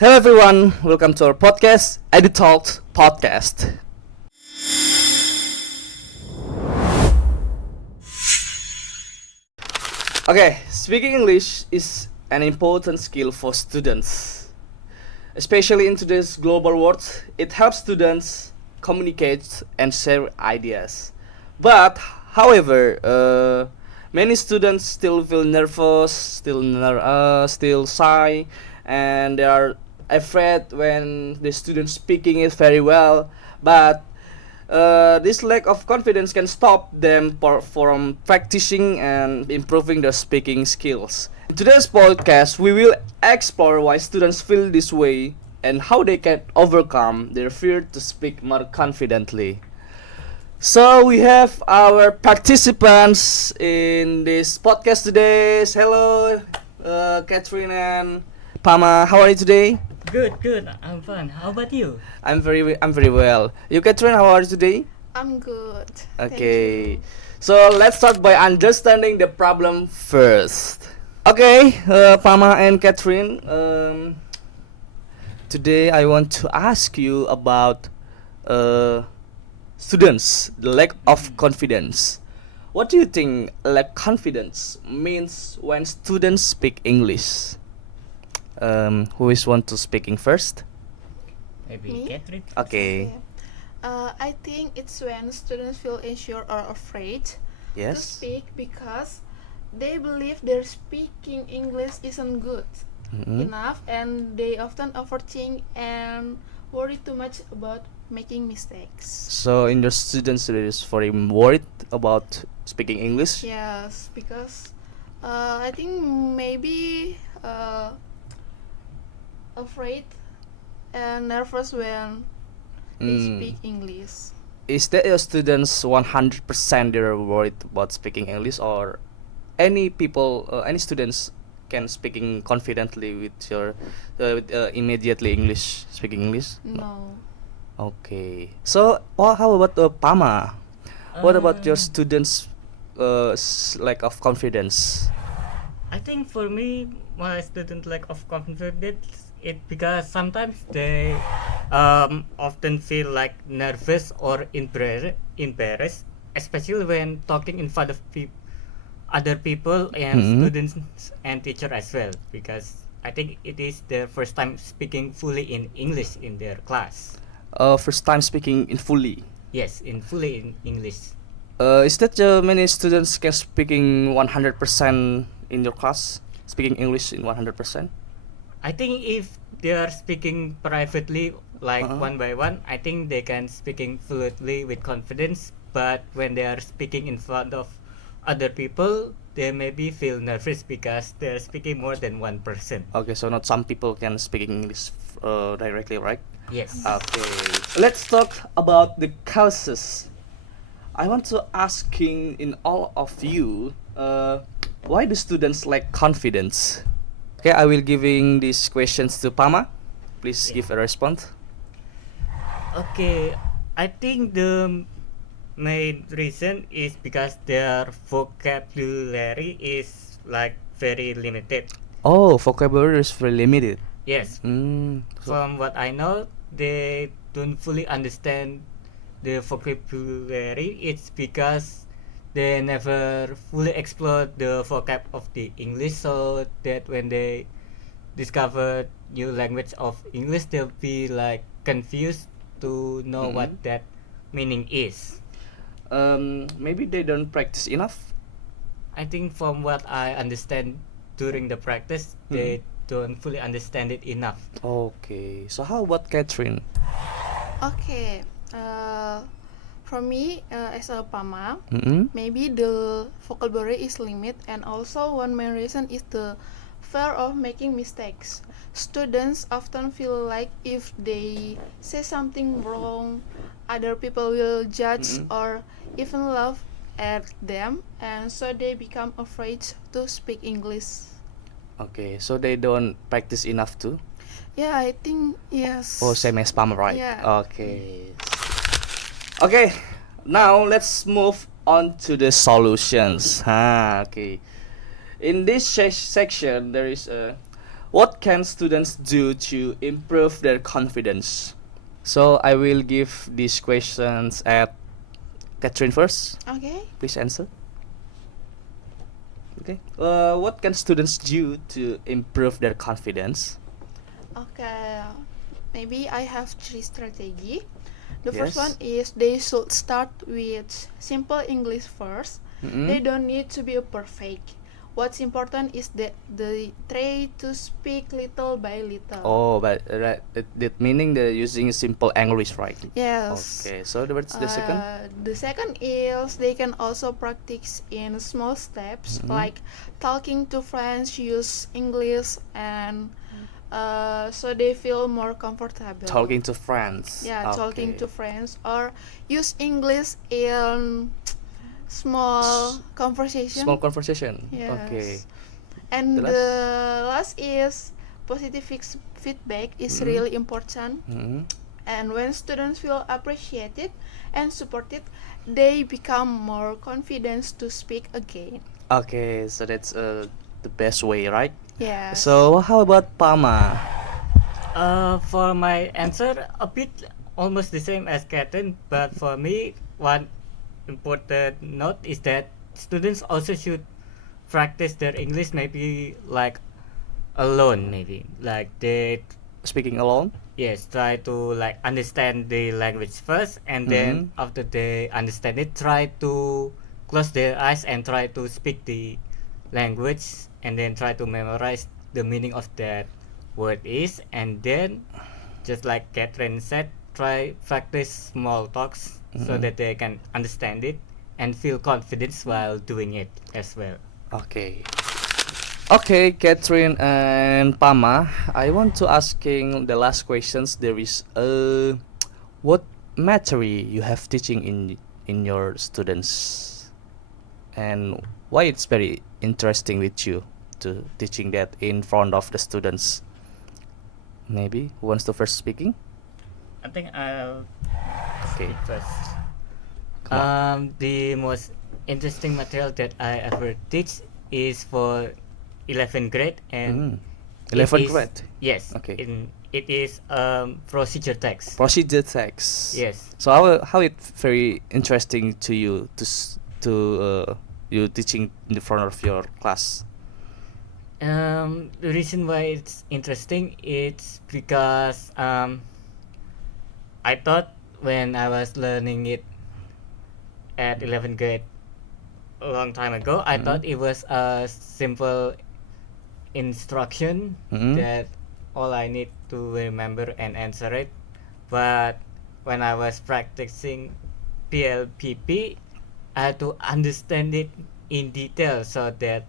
Hello everyone, welcome to our podcast, Edit Talks Podcast. Okay, speaking English is an important skill for students. Especially in today's global world, it helps students communicate and share ideas. But, however, many students still feel nervous, still shy, and they are afraid when the student speaking it very well. But this lack of confidence can stop them from practicing and improving their speaking skills. In today's podcast, we will explore why students feel this way and how they can overcome their fear to speak more confidently. So we have our participants in this podcast today. Hello, Catherine and Pama. How are you today? Good. I'm fine. How about you? I'm very well. You, Catherine, how are you today? I'm good. Thank Okay, you. so let's start by understanding the problem first. Okay, Pama and Catherine, today I want to ask you about uh, students, the lack of confidence. What do you think lack confidence means when students speak English? Who is want to speaking first? Maybe Me? Catherine. Okay. I think it's when students feel unsure or afraid to Yes. speak because they believe their speaking English isn't good Mhm. enough, and they often overthink and worry too much about making mistakes. So in your students that is very worried about speaking English. Yes, because I think maybe afraid and nervous when they speak English. Is that your students 100% they're worried about speaking English, or any people, any students can speaking confidently with your immediately English speaking English? No. Okay. So, how about Pama? What about your Um, students' lack of confidence? I think for me, my student lack of confidence it because sometimes they often feel like nervous or embarrassed, especially when talking in front of other people and Mhm. students and teacher as well. Because I think it is their first time speaking fully in English in their class. First time speaking in fully. Yes, in fully in English. Is that many students can speaking 100% in your class? Speaking English in 100%? I think if they are speaking privately, like Uh-huh. one by one, I think they can speaking fluently with confidence. But when they are speaking in front of other people, they maybe feel nervous because they are speaking more than one person. Okay, so not some people can speak English directly, right? Yes. Okay, let's talk about the causes. I want to asking in all of you, why do students lack confidence? Okay, I will giving these questions to Pama. Please Yeah. give a response. Okay, I think the main reason is because their vocabulary is like very limited. Oh, vocabulary is very limited. Yes, So, from what I know, they don't fully understand the vocabulary. It's because they never fully explore the vocab of the English, so that when they discover new language of English, they'll be like confused to know what Mhm. that meaning is. Maybe they don't practice enough. I think from what I understand during the practice, they don't fully understand it enough. Okay, so how about Catherine? Okay. For me, as a Pama, Mm-hmm. maybe the vocabulary is limited, and also one main reason is the fear of making mistakes. Students often feel like if they say something wrong, other people will judge Mhm. or even laugh at them, and so they become afraid to speak English. Okay, so they don't practice enough too. Yeah, I think yes. Oh, same as Pama, right? Yeah. Okay. Okay, now let's move on to the solutions. Okay. In this section, there is a What can students do to improve their confidence? So I will give these questions at Catherine first. Okay. Please answer. Okay. What can students do to improve their confidence? Okay. Maybe I have three strategy. The first Yes. one is they should start with simple English first. Mm-mm. They don't need to be perfect. What's important is that they try to speak little by little. Oh, but that meaning they're using simple English, right? Yes. Okay. So what's the second? The second is they can also practice in small steps, Mhm. like talking to friends, use English, and so they feel more comfortable. Talking to friends. Yeah, talking Okay. to friends, or use English in small conversation. Small conversation. Yes. Okay. And The the last is positive feedback is Mhm. really important. Mhm. And when students feel appreciated and supported, they become more confident to speak again. Okay, so that's the best way, right? Yes. So how about Pama? For my answer, a bit almost the same as Catherine, but for me, one important note is that students also should practice their English maybe like alone, maybe like they Speaking alone? yes try to like understand the language first, and then Mhm. after they understand it, try to close their eyes and try to speak the language, and then try to memorize the meaning of that word is, and then just like Catherine said, try practice small talks so Mhm. that they can understand it and feel confidence while doing it as well. Okay. Okay, Catherine and Pama, I want to asking the last questions. There is what material you have teaching in your students, and why it's very interesting with you to teaching that in front of the students. Maybe who wants to first speaking? I think I'll Okay, speak first. come on. The most interesting material that I ever teach is for 11th grade, and Mm. 11th it is grade. yes, Okay. it is procedure text. Procedure text. Yes. So how it very interesting to you you teaching in the front of your class. The reason why it's interesting, it's because I thought when I was learning it at 11th grade a long time ago, I thought Mhm. it was a simple instruction Mhm. that all I need to remember and answer it. But when I was practicing PLPP, I had to understand it in detail so that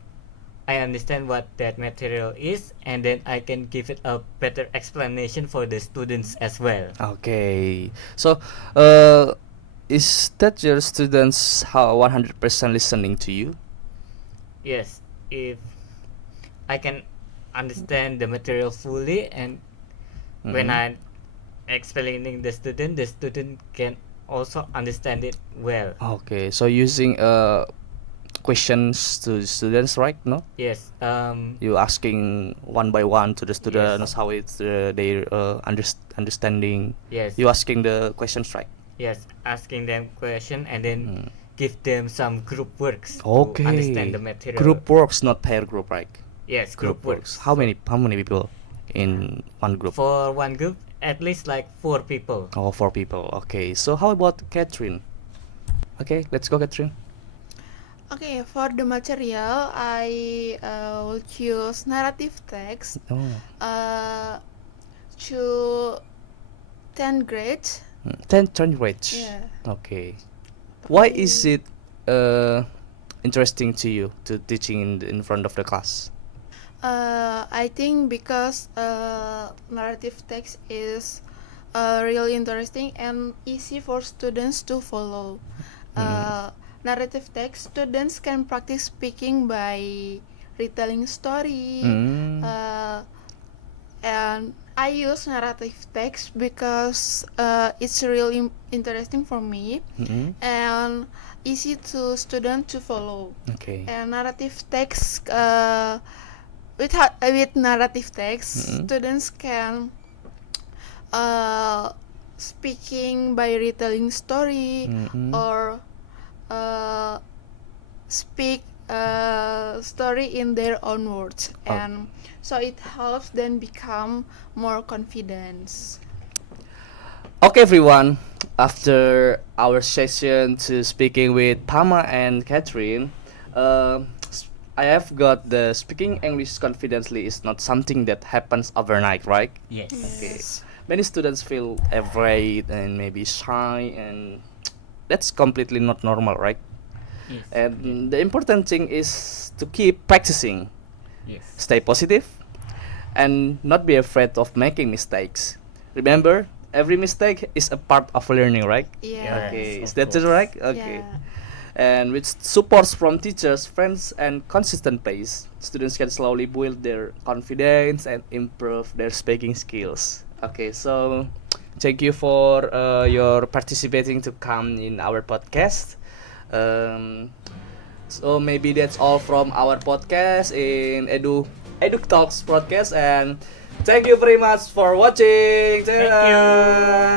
I understand what that material is, and then I can give it a better explanation for the students as well. Okay. So is that your students how 100% listening to you? Yes, if I can understand the material fully, and when Mhm. I'm explaining the student can also understand it well. Okay. So using questions to the students, right? No? Yes, You asking one by one to the students yes, how it's their understanding. yes, You asking the questions, right? yes, asking them question and then Mm. give them some group works to understand Okay. the material. Group works, not pair group, right? Yes, group works. How So many people in one group? for one group, at least like 4 people. Oh, 4 people. Okay. So how about Catherine? Okay, let's go, Catherine. Okay, for the material, I will choose narrative text Oh. to 10 grades. 10 rich. Yeah. Okay. Why is it interesting to you to teaching in front of the class? I think because narrative text is really interesting and easy for students to follow. Narrative text, students can practice speaking by retelling story. Mm. And I use narrative text because it's really interesting for me Mm-mm. and easy to student to follow. Okay. And narrative text with narrative text, students can speaking by retelling story or speak story in their own words, and so it helps them become more confident. Okay, everyone. After our session to speaking with Pama and Catherine, I have got the speaking English confidently is not something that happens overnight, right? Yes. Okay. Many students feel afraid and maybe shy, and that's completely not normal, right? Yes. And the important thing is to keep practicing, Yes. stay positive, and not be afraid of making mistakes. Remember, every mistake is a part of learning, right? Yeah. Okay, is of that course. right? Okay. Yeah. And with supports from teachers, friends, and consistent pace, students can slowly build their confidence and improve their speaking skills. Okay, so thank you for your participating to come in our podcast. Um, so maybe that's all from our podcast in Edu Talks podcast, and thank you very much for watching. Thank you.